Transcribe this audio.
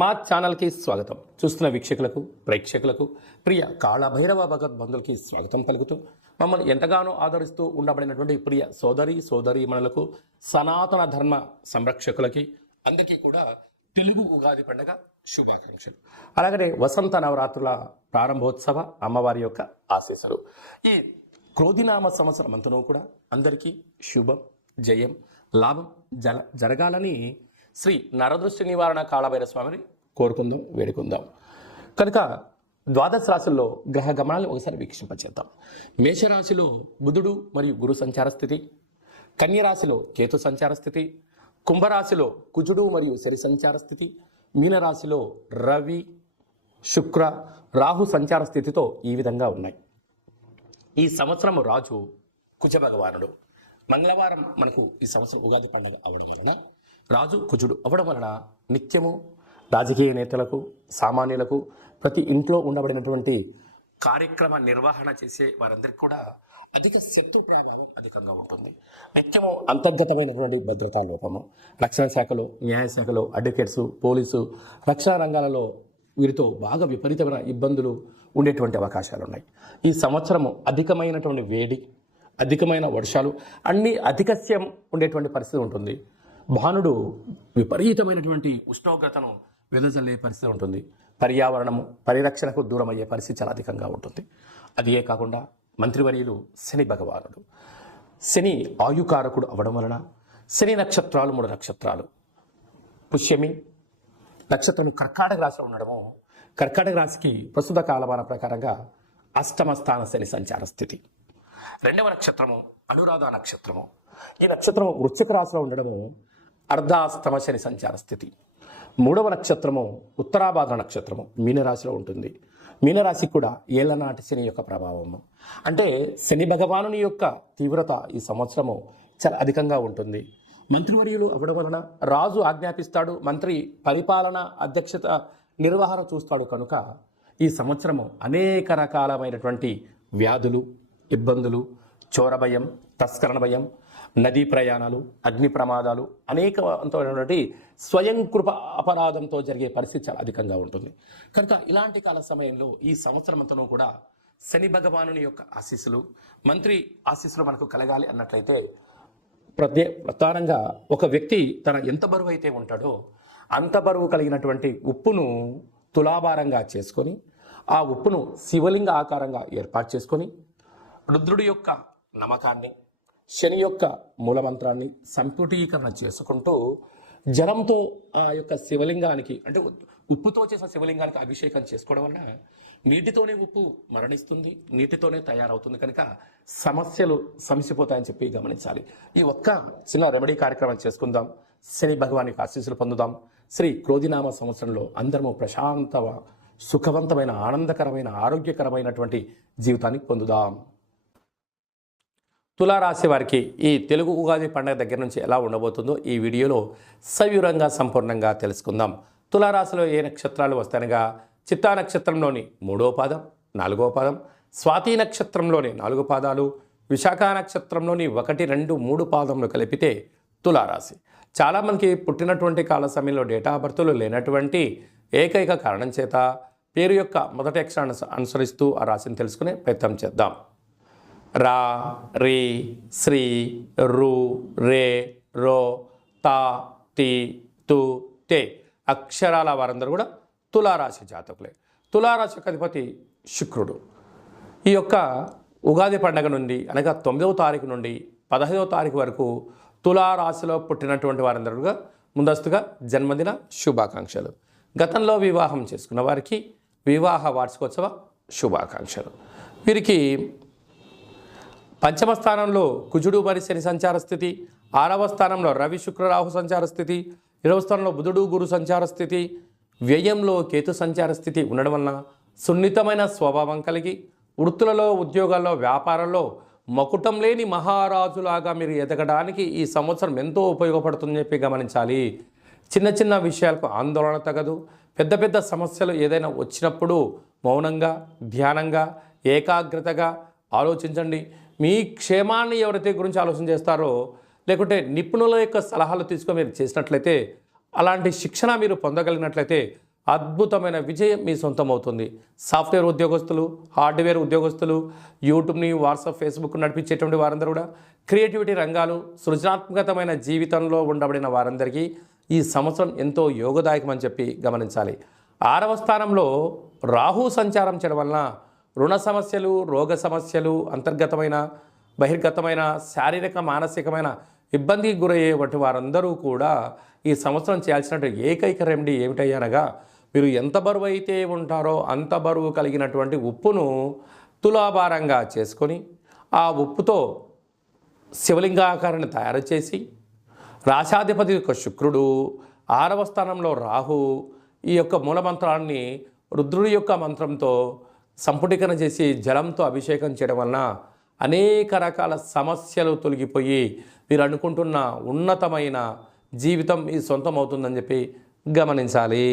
మా ఛానల్కి స్వాగతం. చూస్తున్న వీక్షకులకు, ప్రేక్షకులకు, ప్రియ కాళభైరవ భగవద్బంధులకి స్వాగతం పలుకుతూ మమ్మల్ని ఎంతగానో ఆదరిస్తూ ఉండబడినటువంటి ప్రియ సోదరీమణులకు, సనాతన ధర్మ సంరక్షకులకి అందరికీ కూడా తెలుగు ఉగాది పండుగ శుభాకాంక్షలు. అలాగనే వసంత నవరాత్రుల ప్రారంభోత్సవ అమ్మవారి యొక్క ఆశీస్సులు. ఈ క్రోధినామ సంవత్సరం అంతనూ కూడా అందరికీ శుభం, జయం, లాభం జరగాలని శ్రీ నరదృష్టి నివారణ కాళభైరవ స్వామిని కోరుకుందాం, వేడుకుందాం. కనుక ద్వాదశ రాశుల్లో గ్రహ గమనాలను ఒకసారి వీక్షింపచేద్దాం. మేషరాశిలో బుధుడు మరియు గురు సంచార స్థితి, కన్యరాశిలో కేతు సంచార స్థితి, కుంభరాశిలో కుజుడు మరియు శని సంచార స్థితి, మీనరాశిలో రవి, శుక్ర, రాహు సంచార స్థితితో ఈ విధంగా ఉన్నాయి. ఈ సంవత్సరం రాజు కుజ భగవానుడు. మంగళవారం మనకు ఈ సంవత్సరం ఉగాది పండుగ అవడం వలన రాజు కుజుడు అవ్వడం వలన నిత్యము రాజకీయ నేతలకు, సామాన్యులకు, ప్రతి ఇంట్లో ఉండబడినటువంటి కార్యక్రమ నిర్వహణ చేసే వారందరికీ కూడా అధిక శత్రు ప్రభావం అధికంగా ఉంటుంది. నిత్యము అంతర్గతమైనటువంటి భద్రతా లోపము, రక్షణ శాఖలో, న్యాయశాఖలో, అడ్వకేట్స్, పోలీసు, రక్షణ రంగాలలో వీరితో బాగా విపరీతమైన ఇబ్బందులు ఉండేటువంటి అవకాశాలు ఉన్నాయి. ఈ సంవత్సరము అధికమైనటువంటి వేడి, అధికమైన వర్షాలు, అన్ని అధికస్యం ఉండేటువంటి పరిస్థితి ఉంటుంది. భానుడు విపరీతమైనటువంటి ఉష్ణోగ్రతను వెదజల్లే పరిస్థితి ఉంటుంది. పర్యావరణము పరిరక్షణకు దూరం అయ్యే పరిస్థితి చాలా అధికంగా ఉంటుంది. అదే కాకుండా మంత్రివర్యులు శని భగవానుడు. శని ఆయుకారకుడు అవడం వలన శని నక్షత్రాలు 3 నక్షత్రాలు. పుష్యమి నక్షత్రం కర్కాటక రాశిలో ఉండడము, కర్కాటక రాశికి ప్రస్తుత కాలమాన ప్రకారంగా అష్టమ స్థాన శని సంచార స్థితి. 2వ నక్షత్రము అనురాధ నక్షత్రము. ఈ నక్షత్రము వృశ్చిక రాశిలో ఉండడము అర్ధాస్తమ శని సంచార స్థితి. 3వ నక్షత్రము ఉత్తరాభాద్ర నక్షత్రము మీనరాశిలో ఉంటుంది. మీనరాశికి కూడా ఏళ్లనాటి శని యొక్క ప్రభావము, అంటే శని భగవానుని యొక్క తీవ్రత ఈ సంవత్సరము చాలా అధికంగా ఉంటుంది. మంత్రివర్యులు అవ్వడం వలన రాజు ఆజ్ఞాపిస్తాడు, మంత్రి పరిపాలన అధ్యక్షత నిర్వహణ చూస్తాడు. కనుక ఈ సంవత్సరము అనేక రకాలమైనటువంటి వ్యాధులు, ఇబ్బందులు, చోర భయం, తస్కరణ భయం, నదీ ప్రయాణాలు, అగ్ని ప్రమాదాలు, అనేకమైనటువంటి స్వయం కృప అపరాధంతో జరిగే పరిస్థితి చాలా అధికంగా ఉంటుంది. కనుక ఇలాంటి కాల సమయంలో ఈ సంవత్సరం అంతనూ కూడా శని భగవానుని యొక్క ఆశీస్సులు, మంత్రి ఆశీస్సులు మనకు కలగాలి అన్నట్లయితే ప్రధానంగా ఒక వ్యక్తి తన ఎంత బరువు అయితే ఉంటాడో అంత బరువు కలిగినటువంటి ఉప్పును తులాభారంగా చేసుకొని, ఆ ఉప్పును శివలింగ ఆకారంగా ఏర్పాటు చేసుకొని, రుద్రుడి యొక్క నమ్మకాన్ని, శని యొక్క మూలమంత్రాన్ని సంపుటీకరణ చేసుకుంటూ జలంతో ఆ యొక్క శివలింగానికి, అంటే ఉప్పుతో చేసిన శివలింగానికి అభిషేకం చేసుకోవడం వల్ల నీటితోనే ఉప్పు మరణిస్తుంది, నీటితోనే తయారవుతుంది. కనుక సమస్యలు సమసిపోతాయని చెప్పి గమనించాలి. ఈ ఒక్క చిన్న రెమెడీ కార్యక్రమం చేసుకుందాం. శని భగవానికి ఆశీస్సులు పొందుదాం. శ్రీ క్రోధినామ సంవత్సరంలో అందరము ప్రశాంత, సుఖవంతమైన, ఆనందకరమైన, ఆరోగ్యకరమైనటువంటి జీవితాన్ని పొందుదాం. తులారాశి వారికి ఈ తెలుగు ఉగాది పండుగ దగ్గర నుంచి ఎలా ఉండబోతుందో ఈ వీడియోలో సవివరంగా సంపూర్ణంగా తెలుసుకుందాం. తులారాశిలో ఏ నక్షత్రాలు వస్తాయనగా చిత్తా నక్షత్రంలోని 3వ పాదం, 4వ పాదం, స్వాతి నక్షత్రంలోని 4 పాదాలు, విశాఖ నక్షత్రంలోని 1, 2, 3 పాదములు కలిపితే తులారాశి. చాలామందికి పుట్టినటువంటి కాల సమయంలో డేటా ఆఫ్ బర్త్లు లేనటువంటి ఏకైక కారణం చేత పేరు యొక్క మొదటి అక్షరాన్ని అనుసరిస్తూ ఆ రాశిని తెలుసుకునే ప్రయత్నం చేద్దాం. రా, రి, శ్రీ, రు, రే, రో, తా, తి, తు, తే అక్షరాల వారందరూ కూడా తులారాశి జాతకులే. తులారాశి యొక్క అధిపతి శుక్రుడు. ఈ యొక్క ఉగాది పండుగ నుండి అనగా 9వ తారీఖు నుండి 15వ తారీఖు వరకు తులారాశిలో పుట్టినటువంటి వారందరూ ముందస్తుగా జన్మదిన శుభాకాంక్షలు. గతంలో వివాహం చేసుకున్న వారికి వివాహ వార్షికోత్సవ శుభాకాంక్షలు. వీరికి పంచమ స్థానంలో కుజుడు మరి శని సంచార స్థితి, 6వ స్థానంలో రవి శుక్ర రాహు సంచార స్థితి, 7వ స్థానంలో బుధుడు గురు సంచార స్థితి, వ్యయంలో కేతు సంచార స్థితి ఉండడం వలన సున్నితమైన స్వభావం కలిగి వృత్తులలో, ఉద్యోగాల్లో, వ్యాపారంలో మకుటం లేని మహారాజులాగా మీరు ఎదగడానికి ఈ సంవత్సరం ఎంతో ఉపయోగపడుతుందని చెప్పి గమనించాలి. చిన్న చిన్న విషయాలకు ఆందోళన తగదు. పెద్ద పెద్ద సమస్యలు ఏదైనా వచ్చినప్పుడు మౌనంగా, ధ్యానంగా, ఏకాగ్రతగా ఆలోచించండి. మీ క్షేమాన్ని ఎవరైతే గురించి ఆలోచన చేస్తారో, లేకుంటే నిపుణుల యొక్క సలహాలు తీసుకొని మీరు చేసినట్లయితే అలాంటి శిక్షణ మీరు పొందగలిగినట్లయితే అద్భుతమైన విజయం మీ సొంతం అవుతుంది. సాఫ్ట్వేర్ ఉద్యోగస్తులు, హార్డ్వేర్ ఉద్యోగస్తులు, యూట్యూబ్ని, వాట్సాప్, ఫేస్బుక్ నడిపించేటువంటి వారందరూ కూడా, క్రియేటివిటీ రంగాలు, సృజనాత్మకతమైన జీవితంలో ఉండబడిన వారందరికీ ఈ సంవత్సరం ఎంతో యోగదాయకమని చెప్పి గమనించాలి. 6వ స్థానంలో రాహు సంచారం చేయడం వలన రుణ సమస్యలు, రోగ సమస్యలు, అంతర్గతమైన బహిర్గతమైన శారీరక మానసికమైన ఇబ్బందికి గురయ్యేటువంటి వారందరూ కూడా ఈ సంవత్సరం చేయాల్సిన ఏకైక రెమెడీ ఏమిటయ్యనగా, మీరు ఎంత బరువు అయితే ఉంటారో అంత బరువు కలిగినటువంటి ఉప్పును తులాభారంగా చేసుకొని ఆ ఉప్పుతో శివలింగాకారాన్ని తయారు చేసి, రాశాధిపతి యొక్క శుక్రుడు, 6వ స్థానంలో రాహు, ఈ యొక్క మూలమంత్రాన్ని రుద్రుడి యొక్క మంత్రంతో సంపుటీకరణ చేసి జలంతో అభిషేకం చేయడం వలన అనేక రకాల సమస్యలు తొలగిపోయి మీరు అనుకుంటున్న ఉన్నతమైన జీవితం మీ సొంతం అవుతుందని చెప్పి గమనించాలి.